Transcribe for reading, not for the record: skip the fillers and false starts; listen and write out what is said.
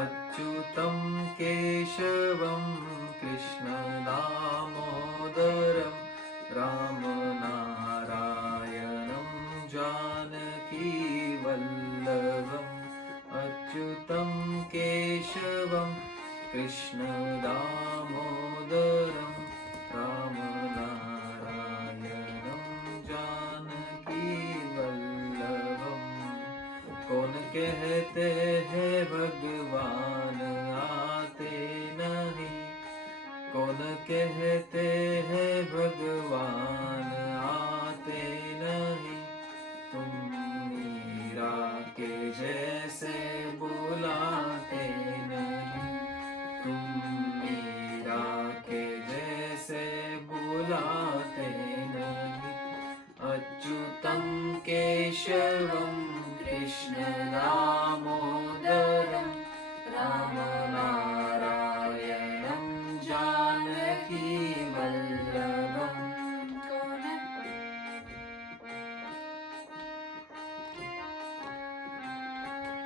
अच्युतं केशवं कृष्णदामोदरं रामनारायणं जानकीवल्लभम् अच्युतं केशवं कृष्णदामोदरं रामनारायणं जानकीवल्लभम् कौन कहते हैं भगवान आते नहीं, कौन कहते हैं भगवान आते नहीं, तुम मीरा के जैसे बुलाते नहीं, तुम मीरा के जैसे बुलाते नहीं। अच्युतं केशवं कृष्ण